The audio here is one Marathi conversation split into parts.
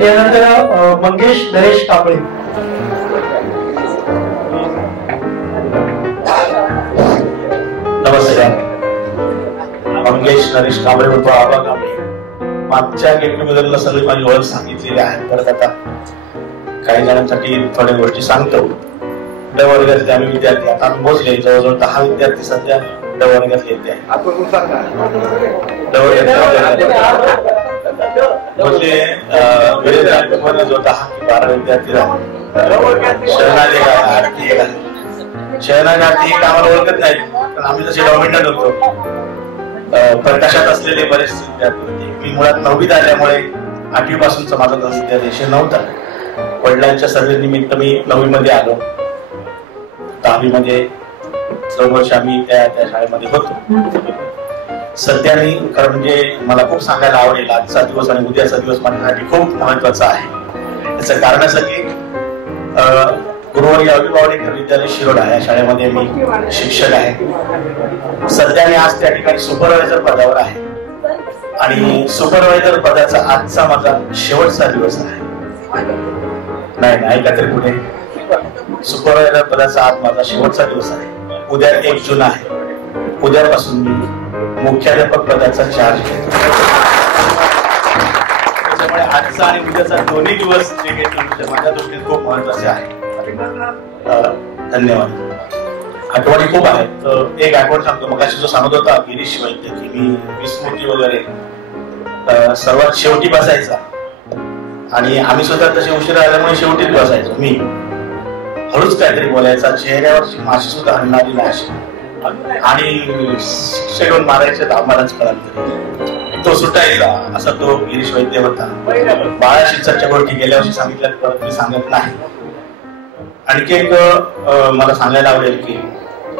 यानंतर मंगेश नरेश कांबळे. नमस्कार. मंगेश नरेश कांबळे होतो आबा कांबळे. मागच्या गेट टुगेदरला सगळी माझी ओळख सांगितलेली आहे. परत आता काही जणांसाठी थोड्या गोष्टी सांगतो. ड वर्गातले आम्ही विद्यार्थी आता आम्ही मोजले जवळजवळ 10 विद्यार्थी सध्या ड वर्गात येते आहे. जो 10 की 12 विद्यार्थी शहनाज आरती शहनाज आरती आम्हाला ओळखत नाही पण आम्ही जसे डॉमिनेट होतो प्रकाशात असलेले बरेच विद्यार्थी होते. मी मुळात 9वीत आल्यामुळे 8वी पासूनचा माझा विद्यार्थी नव्हता. वडिलांच्या सर्वेनिमित्त मी 9वी मध्ये आलो. 10वी मध्ये 2 वर्ष आम्ही त्या शाळेमध्ये होतो. सध्या खरं म्हणजे मला खूप सांगायला आवडेल. आजचा दिवस आणि उद्याचा दिवस माझ्यासाठी खूप महत्वाचा आहे. त्याचं कारण असं की गुरुवारी अवि बावडेकर विद्यालय शिरोडा या शाळेमध्ये मी शिक्षक आहे. सध्या मी आज त्या ठिकाणी सुपरवायझर पदावर आहे आणि सुपरवायझर पदाचा आजचा माझा शेवटचा दिवस आहे. नाही ऐका तरी पुढे. सुपरवायझर पदाचा आज माझा शेवटचा दिवस आहे. उद्या 1 जून आहे. उद्यापासून मी मुख्याध्यापक पदाचा चार्ज घेतो. त्याच्यामुळे आजचा आणि उद्याचा दोन्ही दिवस जे घेतले माझ्या दृष्टीने खूप महत्वाचे आहे. धन्यवाद. आठवणी खूप आहेत. एक आठवण सांगतो. मगाशी जो सांगत होता गिरीश वैद्य की मी विस्मृती वगैरे सर्वात शेवटी बसायचा आणि आम्ही सुद्धा तसे उशिरा आल्यामुळे शेवटीच बसायचो. मी हळूच काहीतरी बोलायचा. चेहऱ्यावरची माशी सुद्धा हलणारी नाही आणि शिक्षक मारायचे आम्हालाच कळत तो सुटायचा. असा तो गिरीश वैद्य होता. बाळा शिक्षकच्या गोष्टी गेल्या वर्षी सांगितल्या परत मी सांगत नाही. आणखी एक मला सांगायला आवडेल की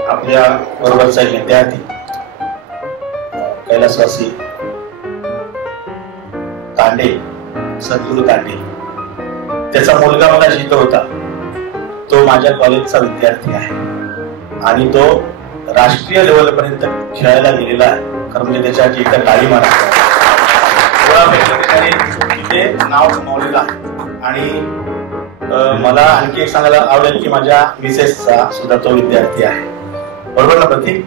आपल्या बरोबरचा एक विद्यार्थी कैलासवासी तांडे सद्गुरू तांडे त्याचा मुलगा मला शिकत होता. तो माझ्या कॉलेजचा विद्यार्थी आहे आणि तो राष्ट्रीय लेवल पर्यंत खेळायला गेलेला आहे. खरं म्हणजे त्याच्यासाठी एकदा ताली मारा. तिथे नाव कमावलेलं आहे. आणि मला आणखी एक सांगायला आवडेल की माझ्या मिसेसचा सुद्धा तो विद्यार्थी आहे. बरोबर ना प्रतीक?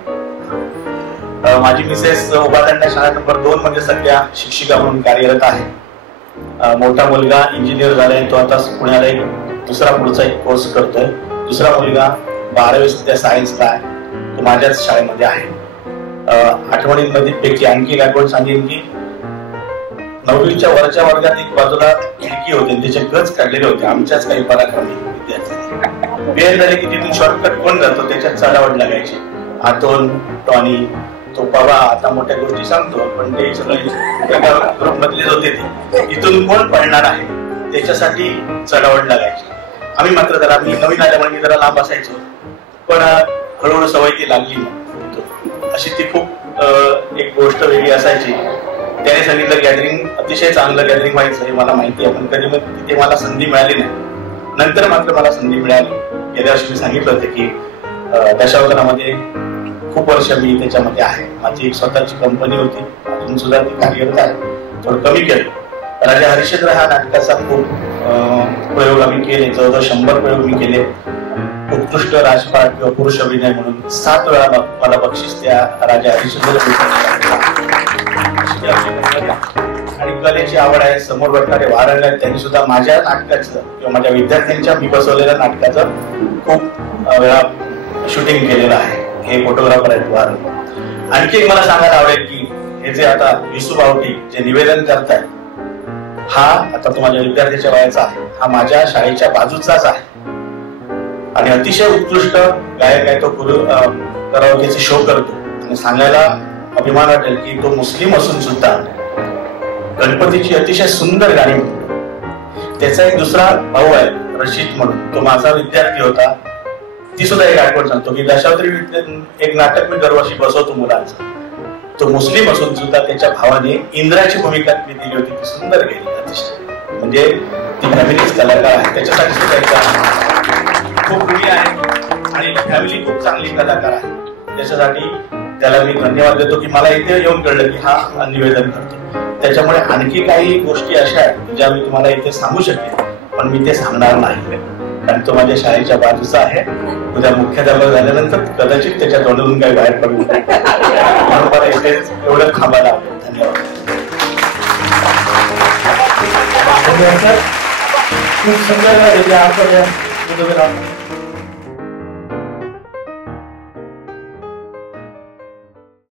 माझी मिसेस उभारण्या शाळा नंबर 2 मध्ये सध्या शिक्षिका म्हणून कार्यरत आहे. मोठा मुलगा इंजिनियर झालाय. तो आता पुण्याला एक दुसरा पुढचा एक कोर्स करतोय. दुसरा मुलगा 12वी सध्या सायन्सला आहे. तो माझ्याच शाळेमध्ये आहे. आठवणींमध्ये पैकी आणखी एक आठवण सांगेन की 9वीच्या वरच्या वर्गात एक बाजूला खिडकी होती. त्याचे गज काढलेले होते आमच्याच काही पराक्रमी विद्यार्थी. वेळ झाले की तिथून शॉर्टकट कोण जातो त्याच्यात चढावट लागायची. आतोन टॉनी तो बाबा आता मोठ्या गोष्टी सांगतो पण ते सगळे ग्रुप मधलेच होते. ते इथून कोण पडणार आहे त्याच्यासाठी चढावट लागायची. आम्ही मात्र जरा मी नवीन आल्यामुळे मी जरा लांब असायचो पण हळूहळू सवय ती लागली. अशी ती खूप एक गोष्ट वेगळी असायची. त्याने सांगितलं गॅदरिंग अतिशय चांगलं गॅदरिंग व्हायचं हे मला माहिती आहे पण कधी मग तिथे मला संधी मिळाली नाही. नंतर मात्र मला संधी मिळाली. गेल्या वर्षी मी सांगितलं होतं की दशावतारामध्ये खूप वर्ष मी त्याच्यामध्ये आहे. माझी एक स्वतःची कंपनी होती. अजून सुद्धा ती कार्यरत आहे. थोडं कमी केलं. राजा हरिश्चंद्र हा नाटकाचा खूप प्रयोग आम्ही केले. जवळजवळ 100 प्रयोग मी केले. उत्कृष्ट राजपाट किंवा पुरुष अभिनय म्हणून 7 वेळा मला बक्षीस त्या राजा हरिश्चंद्र. आणि कलेची आवड आहे. समोर बसणारे वारंग आहेत त्यांनी सुद्धा माझ्या नाटकाचं किंवा माझ्या विद्यार्थ्यांच्या मी बसवलेल्या नाटकाचं खूप वेळा शूटिंग केलेलं आहे. हे फोटोग्राफर आहेत वारंग. आणखी एक मला सांगायला आवडेल की हे जे आता विसू बावटी जे निवेदन करतायत हा आता तो माझ्या विद्यार्थ्याच्या वयाचा आहे. हा माझ्या शाळेच्या बाजूचाच आहे आणि अतिशय उत्कृष्ट गायक आहे. तो कराओकेचे शो करतो आणि सांगायला अभिमान वाटेल की तो मुस्लिम असून सुद्धा गणपतीची अतिशय सुंदर गाणी म्हणतो. त्याचा एक दुसरा भाऊ आहे रशीद म्हणून. तो माझा विद्यार्थी होता. ती सुद्धा एक आठवण सांगतो की दशावतारी एक नाटक मी दरवर्षी बसवतो मुलांचं. तो मुस्लिम असून सुद्धा त्याच्या भावाने इंद्राची भूमिका मी दिली होती. ती सुंदर गेली अतिशय. म्हणजे ती फॅमिलीच कलाकार आहे. त्याच्यासाठी सुद्धा खूप रुढी आहे आणि फॅमिली खूप चांगली कलाकार आहे. त्याच्यासाठी त्याला मी धन्यवाद देतो की मला इथे येऊन कळलं की हा निवेदन करतो. त्याच्यामुळे आणखी काही गोष्टी अशा आहेत ज्या मी तुम्हाला इथे सांगू शकेन, पण मी ते सांगणार नाही, कारण तो माझ्या शाळेच्या बाजूचा आहे. उद्या मुख्याध्यापक झाल्यानंतर कदाचित त्याच्या तोंडून काही बाहेर पडू म्हणून मला इथे एवढं थांबायला आवडेल. धन्यवाद. खूप सुंदर